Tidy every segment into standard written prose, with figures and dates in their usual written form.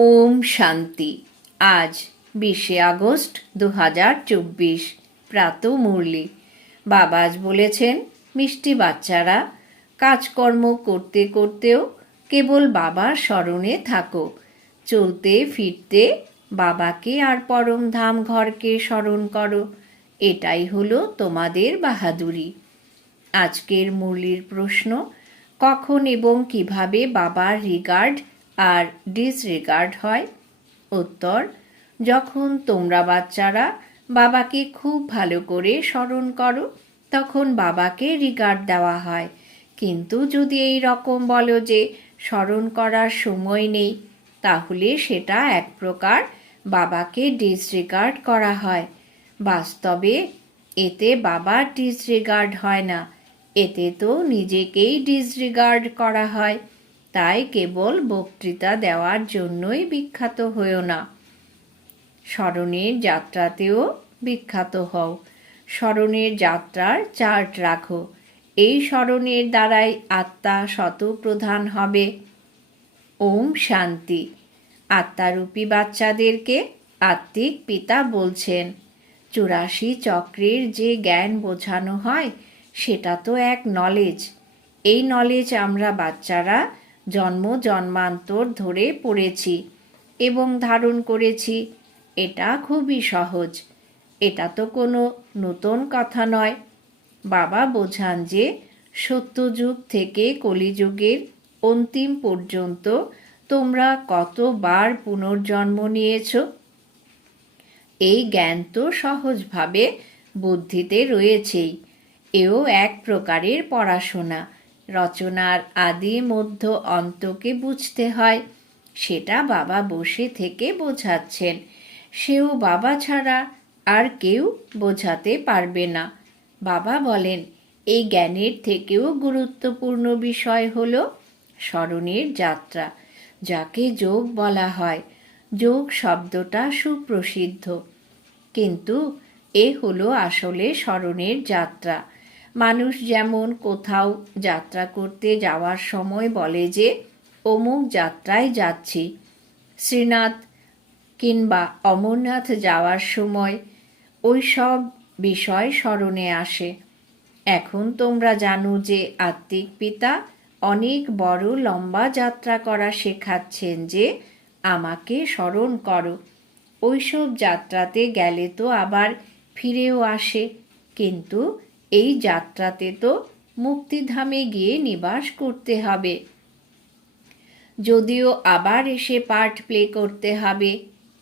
ওম শান্তি। আজ 20শে আগস্ট 2024 প্রাত মুরলি। বাবা আজ বলেছেন, মিষ্টি বাচ্চারা, কাজকর্ম করতে করতেও কেবল বাবার স্মরণে থাকো। চলতে ফিরতে বাবাকে আর পরম ধাম ঘরকে স্মরণ করো। এটাই হলো তোমাদের বাহাদুরি। আজকের মুরলির প্রশ্ন, কখন এবং কিভাবে বাবার রিগার্ড আর ডিসরিগার্ড হয়? উত্তর, যখন তোমরা বাচ্চারা বাবাকে খুব ভালো করে স্মরণ করো তখন বাবাকে রিগার্ড দেওয়া হয়। কিন্তু যদি এই রকম বলো যে স্মরণ করার সময় নেই, তাহলে সেটা এক প্রকার বাবাকে ডিসরিগার্ড করা হয়। বাস্তবে এতে বাবার ডিসরিগার্ড হয় না, এতে তো নিজেকেই ডিসরিগার্ড করা হয়। তাই কেবল বক্তৃতা দেওয়ার জন্যই বিখ্যাত হও না, স্মরণের যাত্রাতেও বিখ্যাত হও। স্মরণের যাত্রার চার্ট রাখো। এই স্মরণের দ্বারাই আত্মা শতপ্রধান হবে। ওম শান্তি। আত্মারূপী বাচ্চাদেরকে আত্মিক পিতা বলছেন, 84 চক্রের যে জ্ঞান বোঝানো হয় সেটা তো এক নলেজ। এই নলেজ আমরা বাচ্চারা জন্ম জন্মান্তর ধরে পড়েছি এবং ধারণ করেছি। এটা খুবই সহজ, এটা তো কোনো নতুন কথা নয়। বাবা বোঝান যে সত্যযুগ থেকে কলিযুগের অন্তিম পর্যন্ত তোমরা কতবার পুনর্জন্ম নিয়েছ। এই জ্ঞান তো সহজভাবে বুদ্ধিতে রয়েছেই। এও এক প্রকারের পড়াশোনা। রচনার আদি মধ্য অন্তকে বুঝতে হয়, সেটা বাবা বসে থেকে বোঝাচ্ছেন। সেও বাবা ছাড়া আর কেউ বোঝাতে পারবে না। বাবা বলেন, এই জ্ঞানের থেকেও গুরুত্বপূর্ণ বিষয় হলো স্মরণের যাত্রা, যাকে যোগ বলা হয়। যোগ শব্দটা সুপ্রসিদ্ধ, কিন্তু এ হলো আসলে স্মরণের যাত্রা। মানুষ যেমন কোথাও যাত্রা করতে যাওয়ার সময় বলে যে অমুক যাত্রায় যাচ্ছি, শ্রীনাথ কিংবা অমরনাথ যাওয়ার সময় ওই সব বিষয় স্মরণে আসে। এখন তোমরা জানো যে আত্মিক পিতা অনেক বড় লম্বা যাত্রা করা শেখাচ্ছেন যে আমাকে স্মরণ করো। ওইসব যাত্রাতে গেলে তো আবার ফিরেও আসে, কিন্তু এই যাত্রাতে তো মুক্তিধামে গিয়ে নিবাস করতে হবে। যদিও আবার এসে পার্ট প্লে করতে হবে,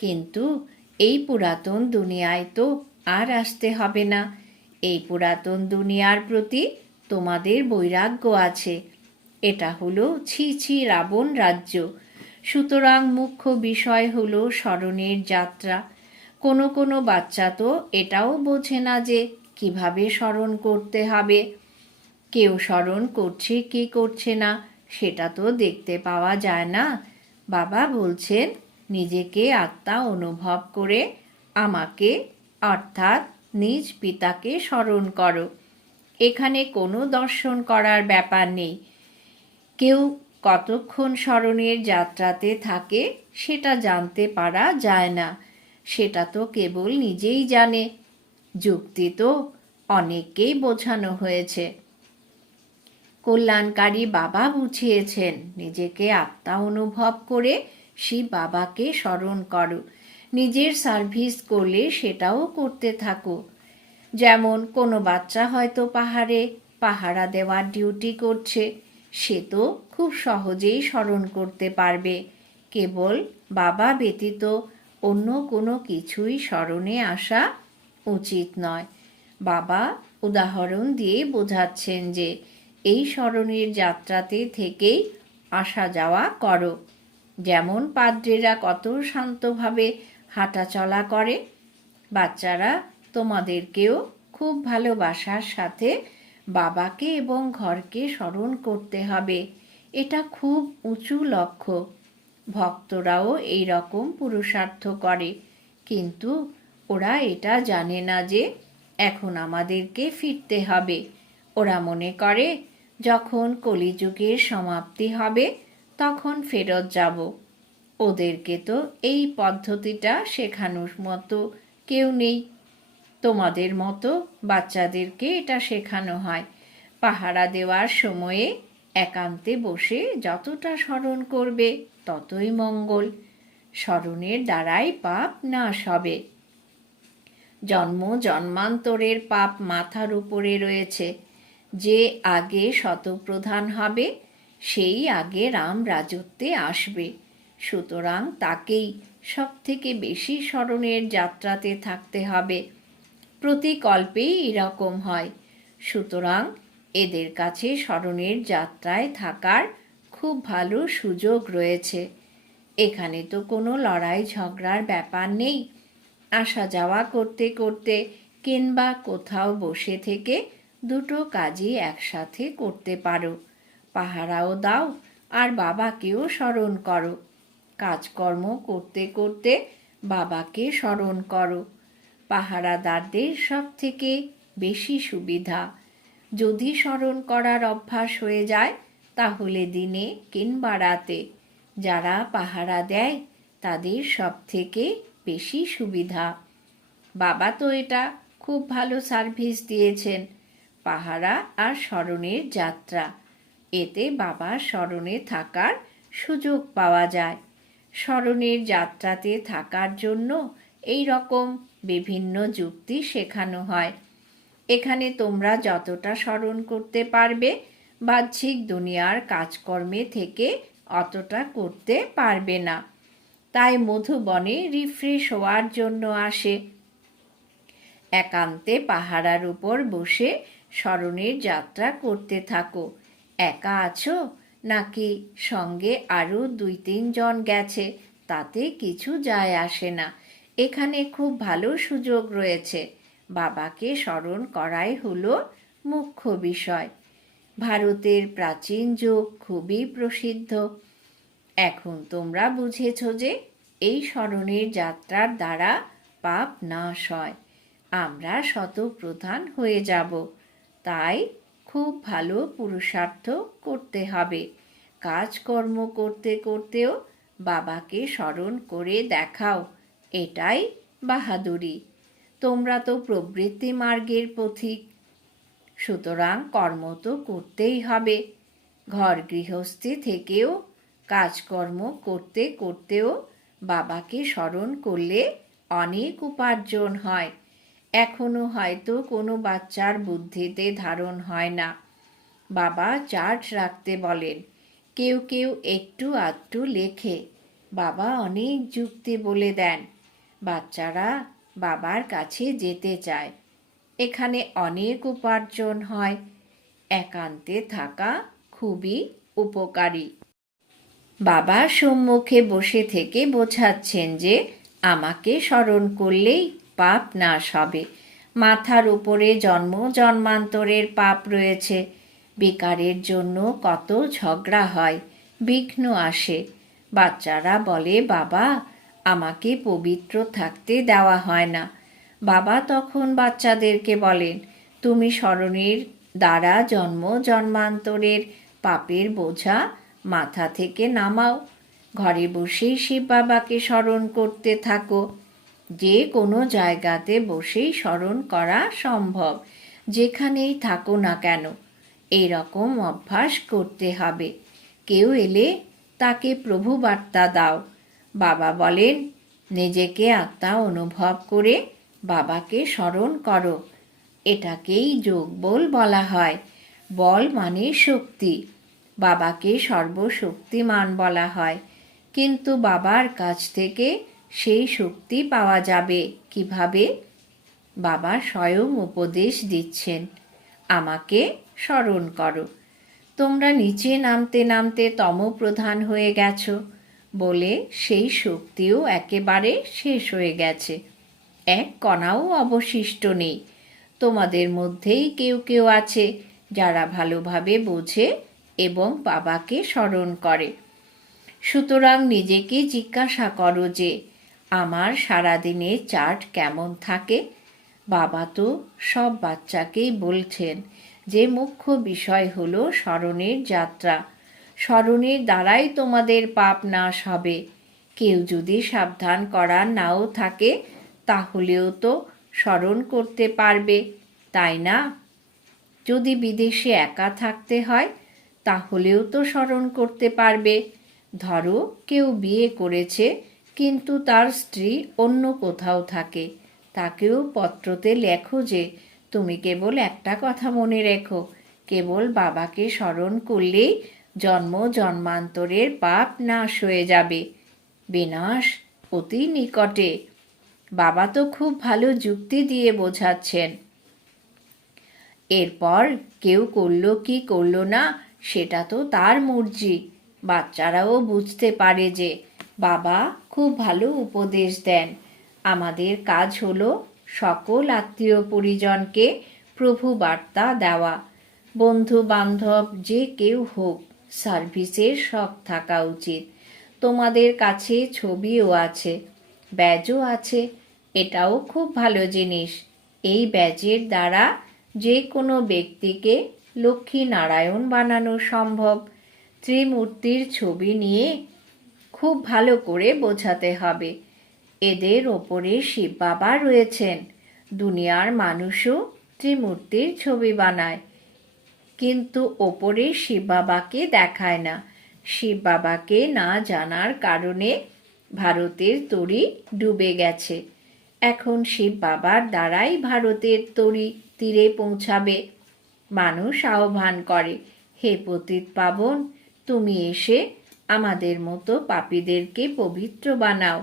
কিন্তু এই পুরাতন দুনিয়ায় তো আর আসতে হবে না। এই পুরাতন দুনিয়ার প্রতি তোমাদের বৈরাগ্য আছে। এটা হলো ছি ছি রাবণ রাজ্য। সুতরাং মুখ্য বিষয় হলো স্মরণের যাত্রা। কোনো কোনো বাচ্চা তো এটাও বোঝে না যে কিভাবে স্মরণ করতে হবে। কেউ স্মরণ করছে কি করছে না সেটা তো দেখতে পাওয়া যায় না। বাবা বলছেন, নিজেকে আত্মা অনুভব করে আমাকে অর্থাৎ নিজ পিতাকে স্মরণ করো। এখানে কোনো দর্শন করার ব্যাপার নেই। কেউ কতক্ষণ স্মরণের যাত্রাতে থাকে সেটা জানতে পারা যায় না, সেটা তো কেবল নিজেই জানে। যুক্তি তো অনেককেই বোঝানো হয়েছে। কল্যাণকারী বাবা বুঝিয়েছেন, নিজেকে আত্মা অনুভব করে শিব বাবাকে স্মরণ করো। নিজের সার্ভিস করলে সেটাও করতে থাকো। যেমন কোনো বাচ্চা হয়তো পাহাড়ে পাহারা দেওয়ার ডিউটি করছে, সে তো খুব সহজেই স্মরণ করতে পারবে। কেবল বাবা ব্যতীত অন্য কোনো কিছুই স্মরণে আসা উচিত নয়। বাবা উদাহরণ দিয়ে বোঝাচ্ছেন যে এই স্মরণের যাত্রাতে থেকেই আসা যাওয়া করো। যেমন পাদ্রীরা কত শান্তভাবে হাঁটা চলা করে। বাচ্চারা, তোমাদেরকেও খুব ভালোবাসার সাথে বাবাকে এবং ঘরকে স্মরণ করতে হবে। এটা খুব উঁচু লক্ষ্য। ভক্তরাও এই রকম পুরুষার্থ করে, কিন্তু ওরা এটা জানে না যে এখন আমাদেরকে ফিরতে হবে। ওরা মনে করে যখন কলিযুগের সমাপ্তি হবে তখন ফেরত যাব। ওদেরকে তো এই পদ্ধতিটা শেখানোর মতো কেউ নেই। তোমাদের মতো বাচ্চাদেরকে এটা শেখানো হয়। পাহারা দেওয়ার সময়ে একান্তে বসে যতটা স্মরণ করবে ততই মঙ্গল। স্মরণের দ্বারাই পাপ নাশ হবে। জন্ম জন্মান্তরের পাপ মাথার উপরে রয়েছে। যে আগে শতপ্রধান হবে সেই আগে রাম রাজত্বে আসবে। সুতরাং তাকেই সব থেকে বেশি স্মরণের যাত্রাতে থাকতে হবে। প্রতি কল্পেই এরকম হয়। সুতরাং এদের কাছে স্মরণের যাত্রায় থাকার খুব ভালো সুযোগ রয়েছে। এখানে তো কোনো লড়াই ঝগড়ার ব্যাপার নেই। আসা যাওয়া করতে করতে কিংবা কোথাও বসে থেকে দুটো কাজই একসাথে করতে পারো। পাহারাও দাও আর বাবাকেও স্মরণ করো। কাজকর্ম করতে করতে বাবাকে স্মরণ করো। পাহারাদারদের সব থেকে বেশি সুবিধা। যদি স্মরণ করার অভ্যাস হয়ে যায় তাহলে দিনে কিংবা রাতে যারা পাহারা দেয় তাদের সব থেকে বেশি সুবিধা। বাবা তো এটা খুব ভালো সার্ভিস দিয়েছেন, পাহারা আর স্মরণের যাত্রা। এতে বাবার স্মরণে থাকার সুযোগ পাওয়া যায়। স্মরণের যাত্রাতে থাকার জন্য এই রকম বিভিন্ন যুক্তি শেখানো হয়। এখানে তোমরা যতটা স্মরণ করতে পারবে বাহ্যিক দুনিয়ার কাজকর্মে থেকে অতটা করতে পারবে না। তাই মধুবনে রিফ্রেশ হওয়ার জন্য আসে। একান্তে পাহারার উপর বসে স্মরণের যাত্রা করতে থাকো। একা আছো নাকি সঙ্গে আরও 2-3 জন গেছে তাতে কিছু যায় আসে না। এখানে খুব ভালো সুযোগ রয়েছে। বাবাকে স্মরণ করাই হলো মুখ্য বিষয়। ভারতের প্রাচীন যুগ খুবই প্রসিদ্ধ। এখন তোমরা বুঝেছ যে এই স্মরণের যাত্রার দ্বারা পাপ নাশ হয়। আমরা শতপ্রধান হয়ে যাব। তাই খুব ভালো পুরুষার্থ করতে হবে। কাজকর্ম করতে করতেও বাবাকে স্মরণ করে দেখাও। এটাই বাহাদুরি। তোমরা তো প্রবৃত্তি মার্গের পথিক। সুতরাং কর্ম তো করতেই হবে। ঘর গৃহস্থী থেকেও কাজকর্ম করতে করতেও বাবাকে স্মরণ করলে অনেক উপার্জন হয়। এখনো হয়তো কোনো বাচ্চার বুদ্ধিতে ধারণ হয় না। বাবা চার্ট রাখতে বলেন। কেউ কেউ একটু আধটু লেখে। বাবা অনেক যুক্তি বলে দেন। বাচ্চারা বাবার কাছে যেতে চায়। এখানে অনেক উপার্জন হয়। একান্তে থাকা খুবই উপকারী। বাবা সম্মুখে বসে থেকে বোঝাচ্ছেন যে আমাকে স্মরণ করলেই পাপ নাশ হবে। মাথার উপরে জন্ম জন্মান্তরের পাপ রয়েছে। বেকারের জন্য কত ঝগড়া হয়, বিঘ্ন আসে। বাচ্চারা বলে বাবা আমাকে পবিত্র থাকতে দেওয়া হয় না। বাবা তখন বাচ্চাদেরকে বলেন তুমি স্মরণের দ্বারা জন্ম জন্মান্তরের পাপের বোঝা মাথা থেকে নামাও। ঘরে বসেই শিব বাবাকে স্মরণ করতে থাকো। যে কোনো জায়গাতে বসেই স্মরণ করা সম্ভব, যেখানেই থাকো না কেন। এইরকম অভ্যাস করতে হবে। কেউ এলে তাকে প্রভু বার্তা দাও। বাবা বলেন নিজেকে আত্মা অনুভব করে বাবাকে স্মরণ করো। এটাকেই যোগ বল বলা হয়। বল মানে শক্তি। বাবাকে সর্বশক্তিমান বলা হয়। কিন্তু বাবার কাছ থেকে সেই শক্তি পাওয়া যাবে কিভাবে? বাবা স্বয়ং উপদেশ দিচ্ছেন, আমাকে স্মরণ করো। তোমরা নিচে নামতে নামতে তমপ্রধান হয়ে গেছো বলে সেই শক্তিও একেবারে শেষ হয়ে গেছে। এক কণাও অবশিষ্ট নেই। তোমাদের মধ্যেই কেউ কেউ আছে যারা ভালোভাবে বোঝে এবং বাবাকে স্মরণ করে। সুতরাং নিজেকে জিজ্ঞাসা করো যে আমার সারাদিনের চার্ট কেমন থাকে। বাবা তো সব বাচ্চাকেই বলছেন যে মুখ্য বিষয় হলো স্মরণের যাত্রা। স্মরণের দ্বারাই তোমাদের পাপ নাশ হবে। কেউ যদি সাবধান করার নাও থাকে তাহলেও তো স্মরণ করতে পারবে, তাই না? যদি বিদেশে একা থাকতে হয় তাহলেও তো স্মরণ করতে পারবে। ধরো কেউ বিয়ে করেছে কিন্তু তার স্ত্রী অন্য কোথাও থাকে, তাকেও পত্রতে লেখো যে তুমি কেবল একটা কথা মনে রেখো, কেবল বাবাকে স্মরণ করলেই জন্ম জন্মান্তরের পাপ নাশ হয়ে যাবে। বিনাশ অতি নিকটে। বাবা তো খুব ভালো যুক্তি দিয়ে বোঝাচ্ছেন। এরপর কেউ করলো কি করলো না সেটা তো তার মর্জি। বাচ্চারাও বুঝতে পারে যে বাবা খুব ভালো উপদেশ দেন। আমাদের কাজ হলো সকল আত্মীয় পরিজনকে প্রভু বার্তা দেওয়া। বন্ধু বান্ধব যে কেউ হোক, সার্ভিসের শখ থাকা উচিত। তোমাদের কাছে ছবিও আছে, ব্যাজও আছে, এটাও খুব ভালো জিনিস। এই ব্যাজের দ্বারা যে কোনো ব্যক্তিকে লক্ষ্মী নারায়ণ বানানো সম্ভব। ত্রিমূর্তির ছবি নিয়ে খুব ভালো করে বোঝাতে হবে। এদের ওপরে শিব বাবা রয়েছেন। দুনিয়ার মানুষও ত্রিমূর্তির ছবি বানায়, কিন্তু ওপরে শিব বাবাকে দেখায় না। শিব বাবাকে না জানার কারণে ভারতের তরী ডুবে গেছে। এখন শিব বাবার দ্বারাই ভারতের তরী তীরে পৌঁছাবে। মানুষ আহ্বান করে, হে পতিত পাবন, তুমি এসে আমাদের মতো পাপীদেরকে পবিত্র বানাও।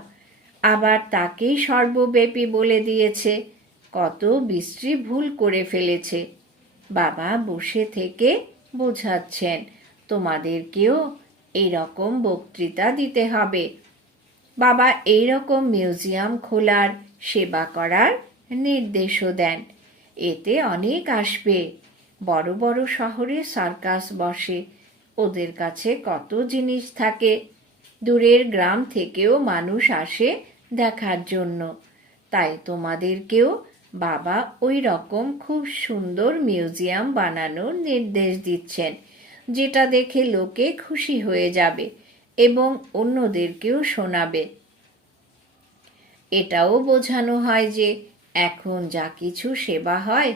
আবার তাকেই সর্বব্যাপী বলে দিয়েছে, কত বিশ্রী ভুল করে ফেলেছে। বাবা বসে থেকে বোঝাচ্ছেন, তোমাদেরকেও এইরকম বক্তৃতা দিতে হবে। বাবা এইরকম মিউজিয়াম খোলার, সেবা করার নির্দেশও দেন। এতে অনেক আসবে। বড় বড় শহরে সার্কাস বসে, ওদের কাছে কত জিনিস থাকে। দূরের গ্রাম থেকেও মানুষ আসে দেখার জন্য। তাই তোমাদেরকেও বাবা ওই রকম খুব সুন্দর মিউজিয়াম বানানোর নির্দেশ দিচ্ছেন, যেটা দেখে লোকে খুশি হয়ে যাবে এবং অন্যদেরকেও শোনাবে। এটাও বোঝানো হয় যে এখন যা কিছু সেবা হয়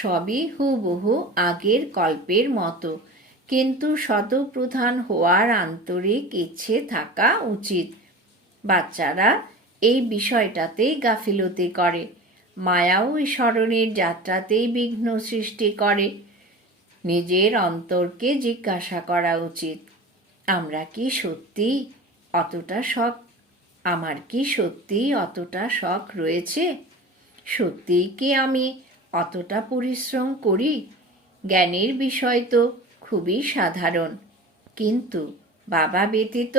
সবই হুবহু আগের কল্পের মতো, কিন্তু শতপ্রধান হওয়ার আন্তরিক ইচ্ছে থাকা উচিত। বাচ্চারা এই বিষয়টাতেই গাফিলতি করে। মায়াও এই স্মরণের যাত্রাতেই বিঘ্ন সৃষ্টি করে। নিজের অন্তরকে জিজ্ঞাসা করা উচিত, আমরা কি সত্যি অতটা শখ আমার কি সত্যিই অতটা শখ রয়েছে? সত্যিই কি আমি অতটা পরিশ্রম করি? জ্ঞানের বিষয় তো খুবই সাধারণ, কিন্তু বাবা ব্যতীত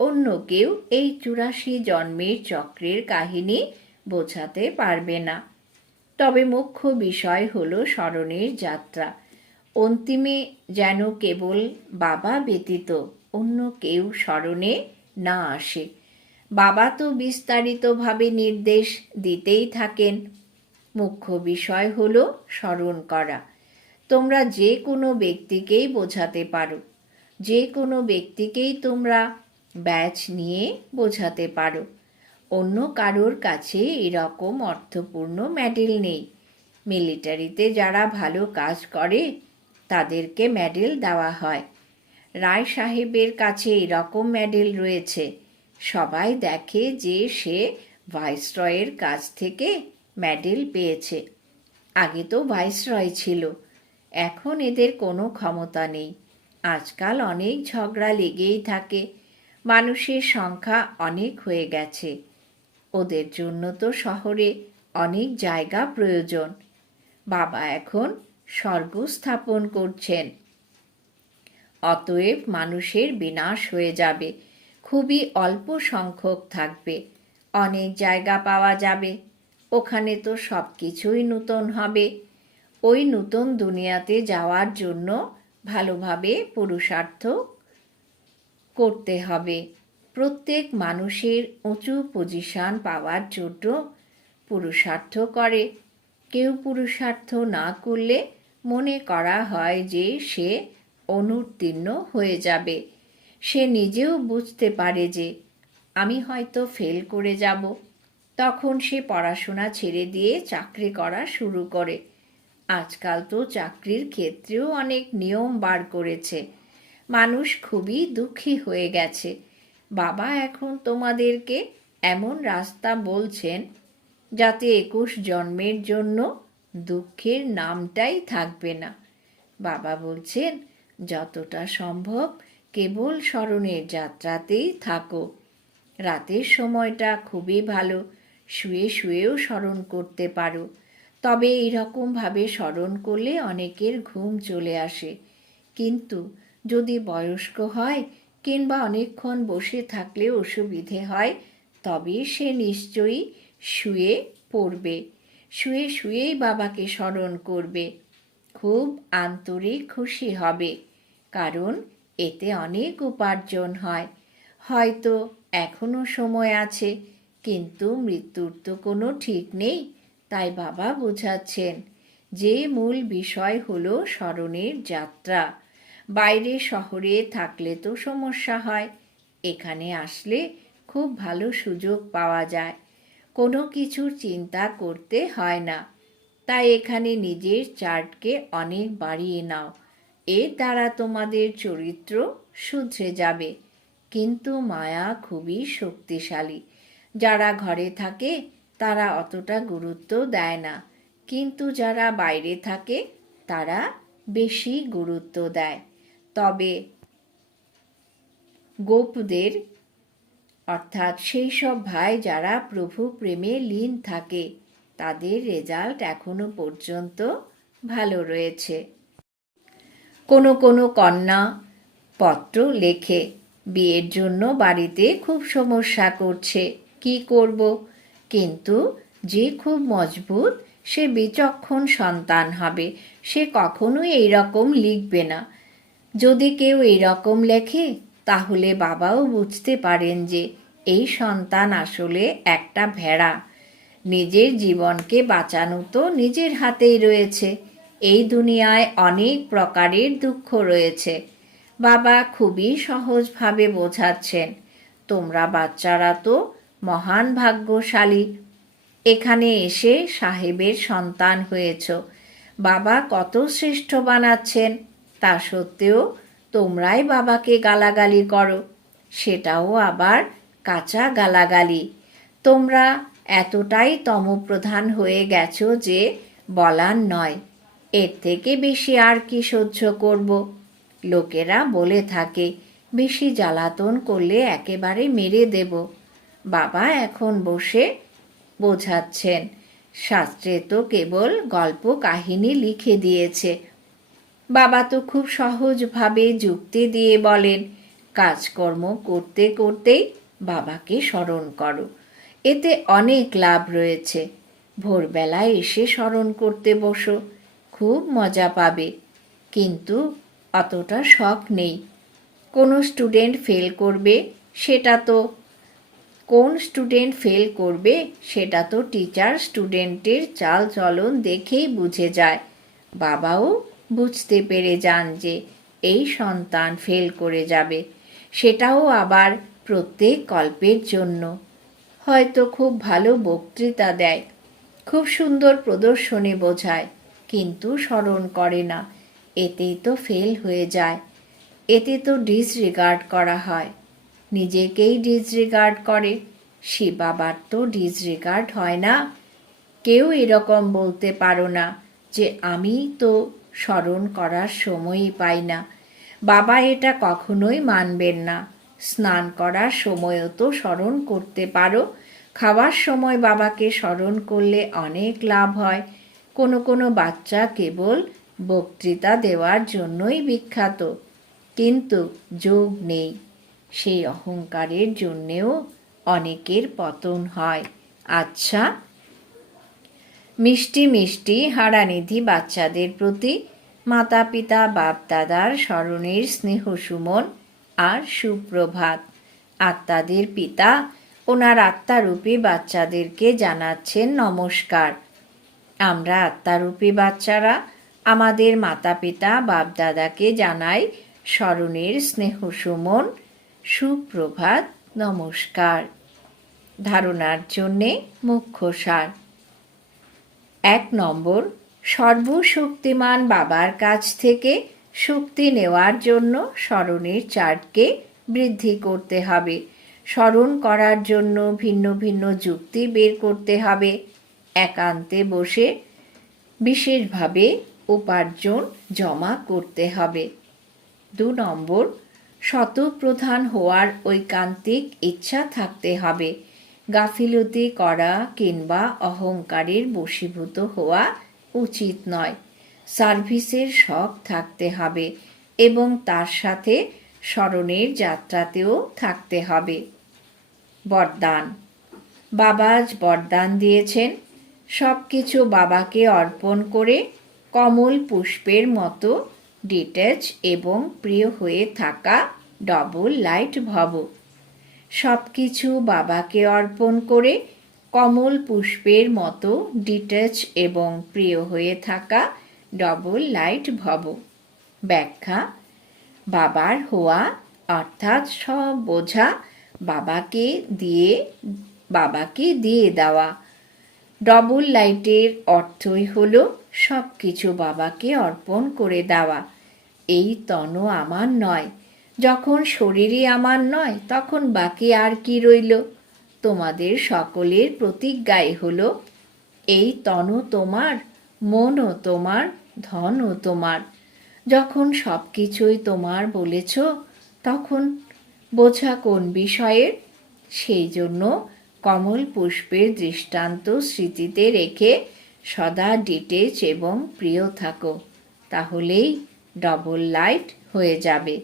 অন্য কেউ এই 84 জন্মের চক্রের কাহিনী বোঝাতে পারবে না। তবে মুখ্য বিষয় হলো স্মরণের যাত্রা। অন্তিমে যেন কেবল বাবা ব্যতীত অন্য কেউ স্মরণে না আসে। বাবা তো বিস্তারিতভাবে নির্দেশ দিতেই থাকেন। মুখ্য বিষয় হলো স্মরণ করা। তোমরা যে কোনো ব্যক্তিকেই বোঝাতে পারো, যে কোনো ব্যক্তিকেই তোমরা ব্যাচ নিয়ে বোঝাতে পারো। অন্য কারোর কাছে এরকম অর্থপূর্ণ মেডেল নেই। মিলিটারিতে যারা ভালো কাজ করে তাদেরকে মেডেল দেওয়া হয়। রায় সাহেবের কাছে এরকম মেডেল রয়েছে। সবাই দেখে যে সে ভাইসরয়ের কাছ থেকে মেডেল পেয়েছে। আগে তো ভাইসরয় ছিল, এখন এদের কোনো ক্ষমতা নেই। আজকাল অনেক ঝগড়া লেগেই থাকে। মানুষের সংখ্যা অনেক হয়ে গেছে। ওদের জন্য তো শহরে অনেক জায়গা প্রয়োজন। বাবা এখন স্বর্গ স্থাপন করছেন। অতএব মানুষের বিনাশ হয়ে যাবে, খুবই অল্প সংখ্যক থাকবে। অনেক জায়গা পাওয়া যাবে, ওখানে তো সব কিছুই নূতন হবে। ওই নূতন দুনিয়াতে যাওয়ার জন্য ভালোভাবে পুরুষার্থ করতে হবে। প্রত্যেক মানুষের উঁচু পজিশন পাওয়ার জন্য পুরুষার্থ করে। কেউ পুরুষার্থ না করলে মনে করা হয় যে সে অনুত্তীর্ণ হয়ে যাবে। সে নিজেও বুঝতে পারে যে আমি হয়তো ফেল করে যাব। তখন সে পড়াশোনা ছেড়ে দিয়ে চাকরি করা শুরু করে। আজকাল তো চাকরির ক্ষেত্রেও অনেক নিয়ম বার করেছে। মানুষ খুবই দুঃখী হয়ে গেছে। বাবা এখন তোমাদেরকে এমন রাস্তা বলছেন যাতে 21 জন্মের জন্য দুঃখের নামটাই থাকবে না। বাবা বলছেন, যতটা সম্ভব কেবল স্মরণের যাত্রাতেই থাকো। রাতের সময়টা খুবই ভালো, শুয়ে শুয়েও স্মরণ করতে পারো। তবে এইরকমভাবে স্মরণ করলে অনেকের ঘুম চলে আসে। কিন্তু যদি বয়স্ক হয় কিংবা অনেকক্ষণ বসে থাকলে অসুবিধে হয়, তবে সে নিশ্চয়ই শুয়ে পড়বে। শুয়ে শুয়েই বাবাকে স্মরণ করবে। খুব আন্তরিক খুশি হবে, কারণ এতে অনেক উপার্জন হয়। হয়তো এখনো সময় আছে, কিন্তু মৃত্যুর তো কোনো ঠিক নেই। তাই বাবা বোঝাচ্ছেন যে মূল বিষয় হলো স্মরণের যাত্রা। বাইরে শহরে থাকলে তো সমস্যা হয়, এখানে আসলে খুব ভালো সুযোগ পাওয়া যায়। কোনো কিছুর চিন্তা করতে হয় না। তাই এখানে নিজের চার্টকে অনেক বাড়িয়ে নাও। এর দ্বারা তোমাদের চরিত্র শুধরে যাবে। কিন্তু মায়া খুবই শক্তিশালী। যারা ঘরে থাকে তারা অতটা গুরুত্ব দেয় না, কিন্তু যারা বাইরে থাকে তারা বেশি গুরুত্ব দেয়। তবে গোপদের অর্থাৎ সেই সব ভাই যারা প্রভু প্রেমে লীন থাকে, তাদের রেজাল্ট এখনো পর্যন্ত ভালো রয়েছে। কোনো কোনো কন্যা পত্র লেখে, বিয়ের জন্য বাড়িতে খুব সমস্যা করছে, কি করব। কিন্তু যে খুব মজবুত, সে বিচক্ষণ সন্তান হবে, সে কখনোই এইরকম লিখবে না। যদি কেউ এইরকম লেখে, তাহলে বাবাও বুঝতে পারেন যে এই সন্তান আসলে একটা ভেড়া। নিজের জীবনকে বাঁচানো তো নিজের হাতেই রয়েছে। এই দুনিয়ায় অনেক প্রকারের দুঃখ রয়েছে। বাবা খুবই সহজভাবে বোঝাচ্ছেন, তোমরা বাচ্চারা তো মহান ভাগ্যশালী, এখানে এসে সাহেবের সন্তান হয়েছ। বাবা কত শ্রেষ্ঠ বানাচ্ছেন, তা সত্ত্বেও তোমরাই বাবাকে গালাগালি করো, সেটাও আবার কাঁচা গালাগালি। তোমরা এতটাই তমপ্রধান হয়ে গেছো যে বলার নয়। এর থেকে বেশি আর কি সহ্য করব। লোকেরা বলে থাকে, বেশি জ্বালাতন করলে একেবারে মেরে দেব। বাবা এখন বসে বোঝাচ্ছেন, শাস্ত্রে তো কেবল গল্প কাহিনী লিখে দিয়েছে। বাবা তো খুব সহজভাবে যুক্তি দিয়ে বলেন, কাজকর্ম করতে করতেই বাবাকে স্মরণ করো, এতে অনেক লাভ রয়েছে। ভোরবেলায় এসে স্মরণ করতে বসো, খুব মজা পাবে। কিন্তু অতটা শখ নেই। কোনো স্টুডেন্ট ফেল করবে সেটা তো টিচার স্টুডেন্টের চাল চলন দেখেই বুঝে যায়। বাবাও বুঝতে পেরে যান যে এই সন্তান ফেল করে যাবে, সেটাও আবার প্রত্যেক গল্পের জন্য। হয়তো খুব ভালো বক্তৃতা দেয়, খুব সুন্দর প্রদর্শনী বোঝায়, কিন্তু স্মরণ করে না, এতেই তো ফেল হয়ে যায়। এতে তো ডিসরিগার্ড করা হয়, নিজেকেই ডিসরিগার্ড করে। সে বাবার তো ডিসরিগার্ড হয় না। কেউ এরকম বলতে পারো না যে আমি তো স্মরণ করার সময়ই পাই না। বাবা এটা কখনোই মানবেন না। স্নান করার সময়ও তো স্মরণ করতে পারো। খাওয়ার সময় বাবাকে স্মরণ করলে অনেক লাভ হয়। কোনো কোনো বাচ্চা কেবল বক্তৃতা দেওয়ার জন্যই বিখ্যাত, কিন্তু যোগ নেই। সেই অহংকারের জন্যেও অনেকের পতন হয়। আচ্ছা, মিষ্টি মিষ্টি হারানিধি বাচ্চাদের প্রতি মাতা পিতা বাপ দাদার স্মরণের স্নেহ সুমন আর সুপ্রভাত। আত্মাদের পিতা ওনার আত্মারূপী বাচ্চাদেরকে জানাচ্ছেন নমস্কার। আমরা আত্মারূপী বাচ্চারা আমাদের মাতা পিতা বাপ দাদাকে জানাই স্মরণের স্নেহ সুমন, সুপ্রভাত, নমস্কার। ধারণার জন্যে মুখ্য সার। 1 নম্বর, সর্বশক্তিমান বাবার কাছ থেকে শক্তি নেওয়ার জন্য স্মরণের চার্টকে বৃদ্ধি করতে হবে। স্মরণ করার জন্য ভিন্ন ভিন্ন যুক্তি বের করতে হবে। একান্তে বসে বিশেষভাবে উপার্জন জমা করতে হবে। 2 নম্বর, শতপ্রধান হওয়ার ঐকান্তিক ইচ্ছা থাকতে হবে। গাফিলতি করা কিংবা অহংকারের বশীভূত হওয়া উচিত নয়। সার্ভিসের শখ থাকতে হবে এবং তার সাথে স্মরণের যাত্রাতেও থাকতে হবে। বরদান। বাবা আজ বরদান দিয়েছেন, সব কিছু বাবাকে অর্পণ করে কমল পুষ্পের মতো ডিট্যাচ এবং প্রিয় হয়ে থাকা ডবল লাইট ভব। সব কিছু বাবাকে অর্পণ করে কমল পুষ্পের মতো ডিট্যাচ এবং প্রিয় হয়ে থাকা ডবল লাইট ভব। ব্যাখ্যা। বাবার হওয়া অর্থাৎ সব বোঝা বাবাকে দিয়ে দেওয়া। ডবল লাইটের অর্থই হলো সব কিছু বাবাকে অর্পণ করে দেওয়া। এই তন আমার নয়। যখন শরীরই আমার নয় তখন বাকি আর কি রইল? তোমাদের সকলের প্রতিজ্ঞাই হলো, এই তন তোমার, মনও তোমার, ধনও তোমার। যখন সব কিছুই তোমার বলেছ তখন বোঝা কোন বিষয়ের? সেই জন্য কমল পুষ্পের দৃষ্টান্ত স্মৃতিতে রেখে সদা ডিটেচ এবং প্রিয় থাকো, তাহলেই ডবল লাইট হয়ে যাবে।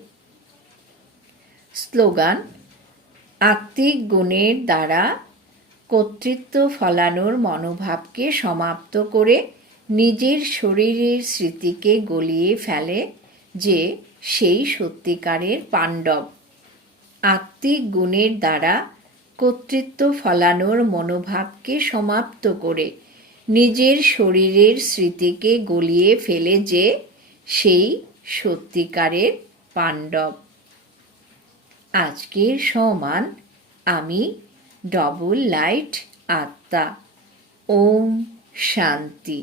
স্লোগান। আত্মিক গুণের দ্বারা কর্তৃত্ব ফলানোর মনোভাবকে সমাপ্ত করে নিজের শরীরের স্মৃতিকে গলিয়ে ফেলে যে সেই সত্যিকারের পাণ্ডব। আত্মিক গুণের দ্বারা কর্তৃত্ব ফলানোর মনোভাবকে সমাপ্ত করে নিজের শরীরের স্মৃতিকে গলিয়ে ফেলে যে সেই সত্যিকারের পাণ্ডব। আজকের সমান আমি ডবল লাইট আত্মা। ওম শান্তি।